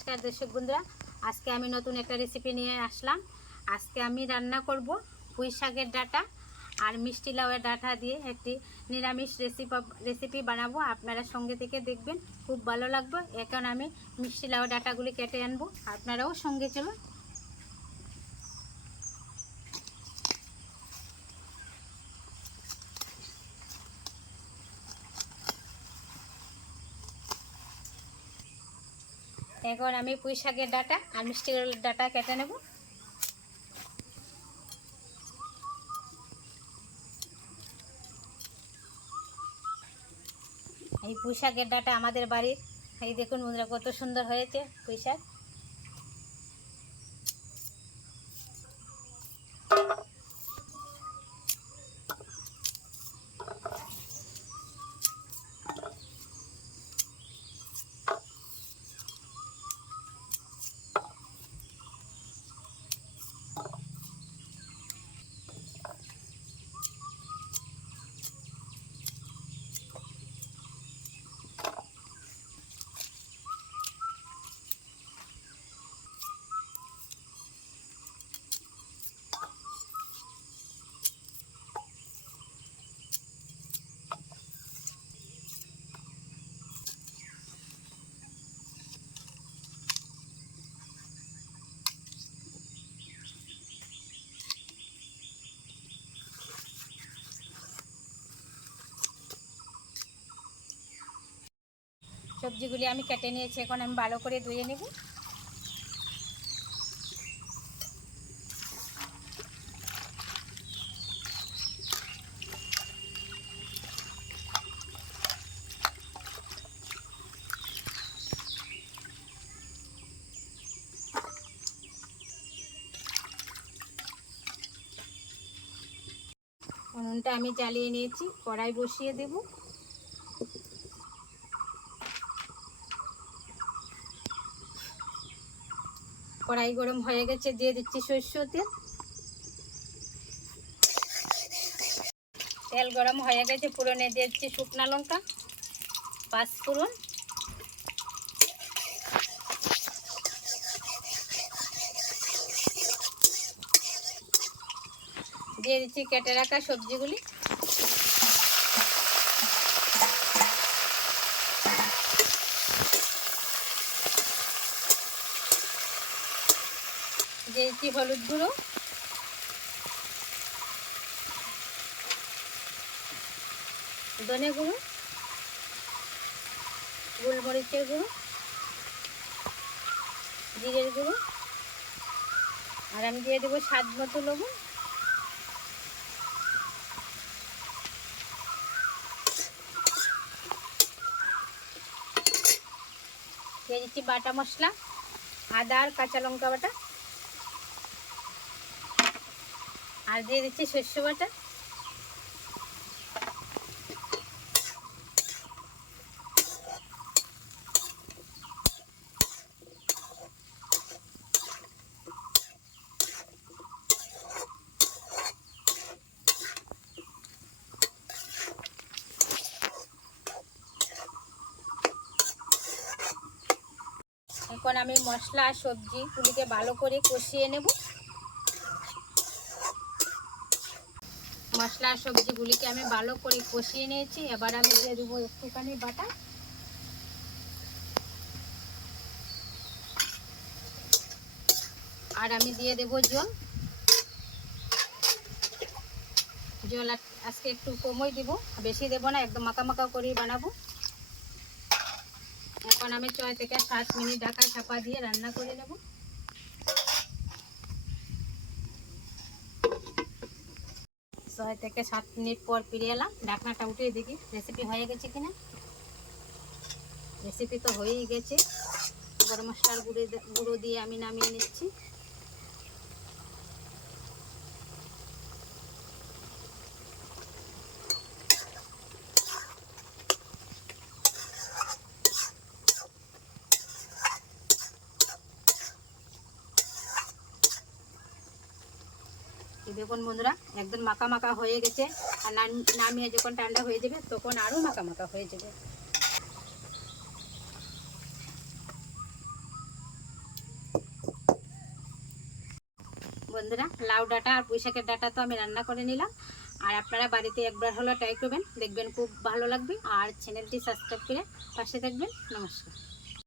নমস্কার দর্শক বন্ধুরা, আজকে আমি নতুন একটা রেসিপি নিয়ে আসলাম। আজকে আমি রান্না করব পুঁই শাকের ডাটা আর মিষ্টি লাউয়ের ডাটা দিয়ে একটি নিরামিষ রেসিপি রেসিপি বানাবো। আপনারা সঙ্গে থেকে দেখবেন, খুব ভালো লাগবে। এখন আমি মিষ্টি লাউয়ের ডাটাগুলি কেটে আনব। আপনারাও সঙ্গে চলুন। এখন আমি পুঁই শাকের ডাটা আর মিষ্টি ডাটা কেটে নেব। এই পুঁই শাকের ডাটা আমাদের বাড়ির। এই দেখুন বন্ধুরা, কত সুন্দর হয়েছে পুঁই শাক। সবজিগুলি আমি কেটে নিয়েছি, এখন আমি ভালো করে ধুয়ে নেব। উনুনটা আমি জ্বালিয়ে নিয়েছি, কড়াই বসিয়ে দেবো। কড়াই গরম হয়ে গেছে, দিয়ে দিচ্ছি সরষে তেল। তেল গরম হয়ে গেছে পুরনে দিয়ে দিচ্ছি শুকনা লঙ্কা, পাঁচ ফোড়ন। দিয়ে দিচ্ছি কেটে রাখা সবজিগুলি। দিয়েছি হলুদ গুঁড়ো। ধনে গুঁড়ো। গোলমরিচের গুঁড়ো। জিরের গুঁড়ো। আর আমি দিয়ে দেবো স্বাদ মতো লবণ। দিয়ে দিচ্ছি বাটা মশলা, আদা আর কাঁচা লঙ্কা বাটা। আর দিয়ে দিচ্ছি শস্য বাটা। এখন আমি মশলা আর সবজিগুলিকে ভালো করে কষিয়ে নেব। মশলা, সবজিগুলিকে আমি ভালো করে কষিয়ে নিয়েছি। এবার আমি দিয়ে দেবো একটুখানি বাটা। আর আমি দিয়ে দেবো জল। জল আজকে একটু কমই দিব। বেশি দেবো না, একদম মাখা মাখা করেই বানাবো। এখন আমি ছয় থেকে সাত মিনিট ঢাকা চাপা দিয়ে রান্না করে নেব। ছয় থেকে সাত মিনিট পর ফিরে এলাম। ঢাকনাটা উঠিয়ে দেখি রেসিপি হয়ে গেছে কিনা। রেসিপি তো হয়েই গেছে। গরম মশলার গুঁড়ো গুঁড়ো দিয়ে আমি নামিয়ে নিচ্ছি। দিচ্ছি দেখুন বন্ধুরা, একদম মাখা মাখা হয়ে গেছে। আর নামিয়ে যখন ঠান্ডা হয়ে যাবে, তখন আরও মাখা মাখা হয়ে যাবে। বন্ধুরা, লাউ ডাটা আর পুঁইশাকের ডাটা তো আমি রান্না করে নিলাম। আর আপনারা বাড়িতে একবার হলো ট্রাই করবেন, দেখবেন খুব ভালো লাগবে। আর চ্যানেলটি সাবস্ক্রাইব করে পাশে থাকবেন। নমস্কার।